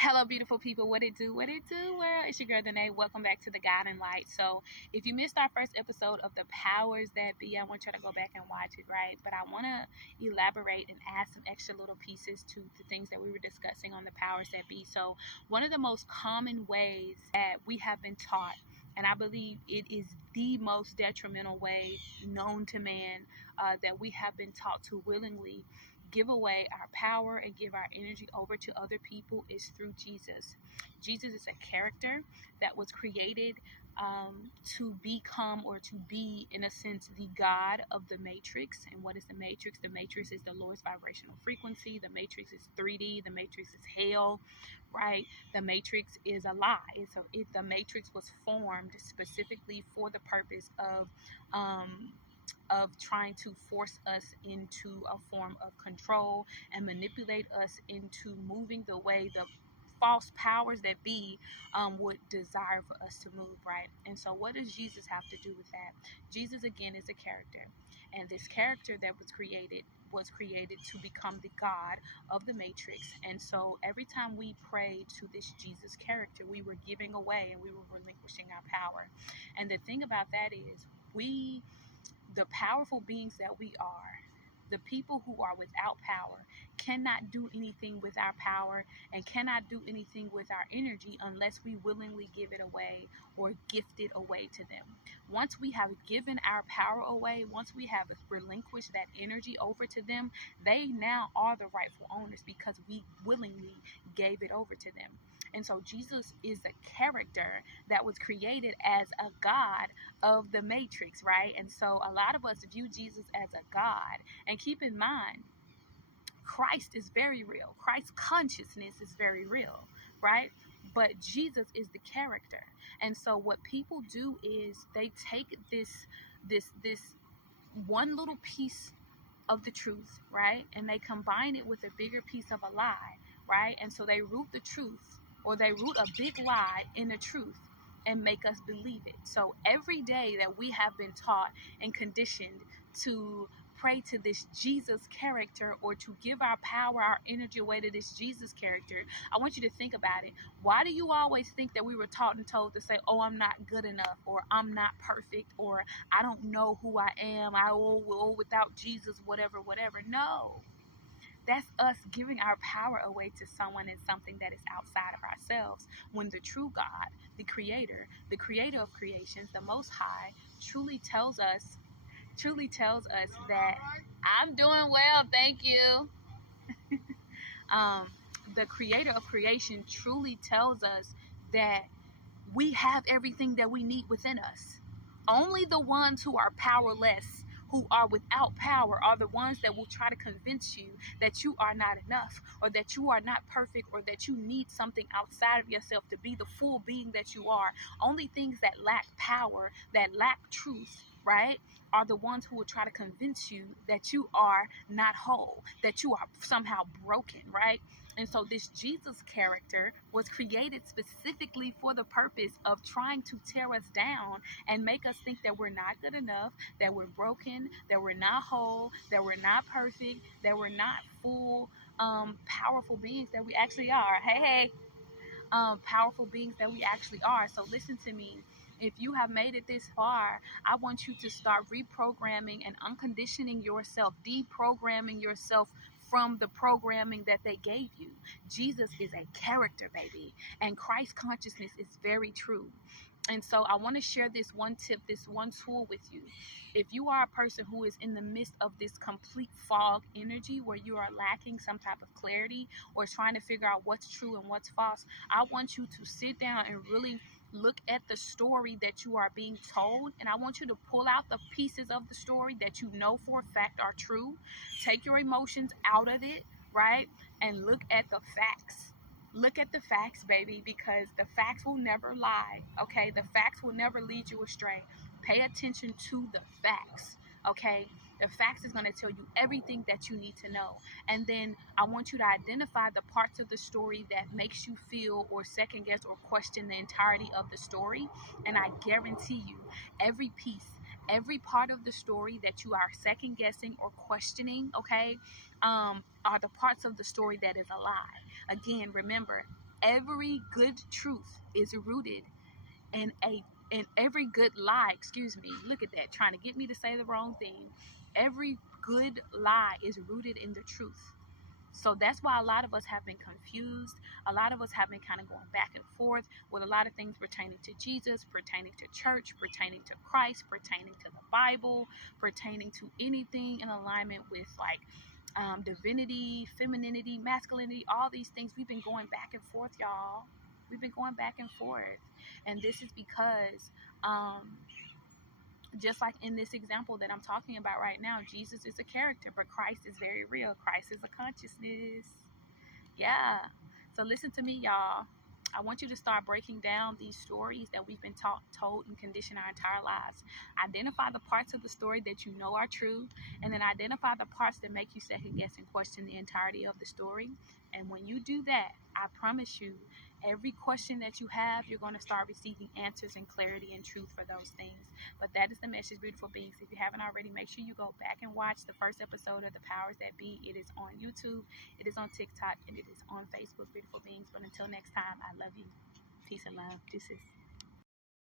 Hello, beautiful people. What it do? What it do? Well, it's your girl Danae. Welcome back to the Guiding Light. So, if you missed our first episode of the Powers That Be, I want you to go back and watch it, right? But I want to elaborate and add some extra little pieces to the things that we were discussing on the Powers That Be. So, one of the most common ways that we have been taught, and I believe it is the most detrimental way known to man, that we have been taught to willingly give away our power and give our energy over to other people is through Jesus. Jesus is a character that was created to become, or to be, in a sense, the God of the Matrix. And what is the Matrix? The Matrix is the lowest vibrational frequency. The Matrix is 3D. The Matrix is hell, right? The Matrix is a lie. The Matrix was formed specifically for the purpose of trying to force us into a form of control and manipulate us into moving the way the false powers that be would desire for us to move, right? And so what does Jesus have to do with that? Jesus, again, is a character, and this character that was created to become the God of the Matrix. And so every time we pray to this Jesus character, we were giving away and we were relinquishing our power. And the thing about that is, the powerful beings that we are, the people who are without power, cannot do anything with our power and cannot do anything with our energy unless we willingly give it away or gift it away to them. Once we have given our power away, once we have relinquished that energy over to them, they now are the rightful owners because we willingly gave it over to them. And so Jesus is a character that was created as a God of the Matrix, right? And so a lot of us view Jesus as a God. And keep in mind, Christ is very real. Christ's consciousness is very real, right? But Jesus is the character. And so what people do is they take this one little piece of the truth, right? And they combine it with a bigger piece of a lie, right? And so they root the truth, or they root a big lie in the truth and make us believe it. So every day that we have been taught and conditioned to pray to this Jesus character, or to give our power, our energy away to this Jesus character, I want you to think about it. Why do you always think that we were taught and told to say, oh, I'm not good enough, or I'm not perfect, or I don't know who I am, without Jesus, whatever. No. That's us giving our power away to someone and something that is outside of ourselves, when the true God, the creator of creations, the Most High, truly tells us that I'm doing well, thank you. The creator of creation truly tells us that we have everything that we need within us. Only the ones who are powerless, who are without power, are the ones that will try to convince you that you are not enough, or that you are not perfect, or that you need something outside of yourself to be the full being that you are. Only things that lack power, that lack truth, right, are the ones who will try to convince you that you are not whole, that you are somehow broken, right? And so this Jesus character was created specifically for the purpose of trying to tear us down and make us think that we're not good enough, that we're broken, that we're not whole, that we're not perfect, that we're not full, powerful beings that we actually are. Hey, powerful beings that we actually are. So listen to me. If you have made it this far, I want you to start reprogramming and unconditioning yourself, deprogramming yourself from the programming that they gave you. Jesus is a character, baby, and Christ consciousness is very true. And so I want to share this one tip, this one tool with you. If you are a person who is in the midst of this complete fog energy, where you are lacking some type of clarity, or trying to figure out what's true and what's false, I want you to sit down and really look at the story that you are being told. And I want you to pull out the pieces of the story that you know for a fact are true. Take your emotions out of it, right? And look at the facts. Look at the facts, baby, because the facts will never lie, okay? The facts will never lead you astray. Pay attention to the facts, okay? The facts is going to tell you everything that you need to know. And then I want you to identify the parts of the story that makes you feel or second guess or question the entirety of the story. And I guarantee you, every piece, every part of the story that you are second guessing or questioning, okay, are the parts of the story that is a lie. Again, remember, Every good truth is rooted in every good lie, excuse me, look at that, trying to get me to say the wrong thing. Every good lie is rooted in the truth. So that's why a lot of us have been confused. A lot of us have been kind of going back and forth with a lot of things pertaining to Jesus, pertaining to church, pertaining to Christ, pertaining to the Bible, pertaining to anything in alignment with like divinity, femininity, masculinity, all these things. We've been going back and forth, y'all. We've been going back and forth. And this is because just like in this example that I'm talking about right now, Jesus is a character, but Christ is very real. Christ is a consciousness. Yeah. So listen to me, y'all. I want you to start breaking down these stories that we've been told, and conditioned our entire lives. Identify the parts of the story that you know are true, and then identify the parts that make you second guess and question the entirety of the story. And when you do that, I promise you, every question that you have, you're going to start receiving answers and clarity and truth for those things. But that is the message, beautiful beings. If you haven't already, make sure you go back and watch the first episode of The Powers That Be. It is on YouTube, it is on TikTok, and it is on Facebook, beautiful beings. But until next time, I love you. Peace and love. Deuces.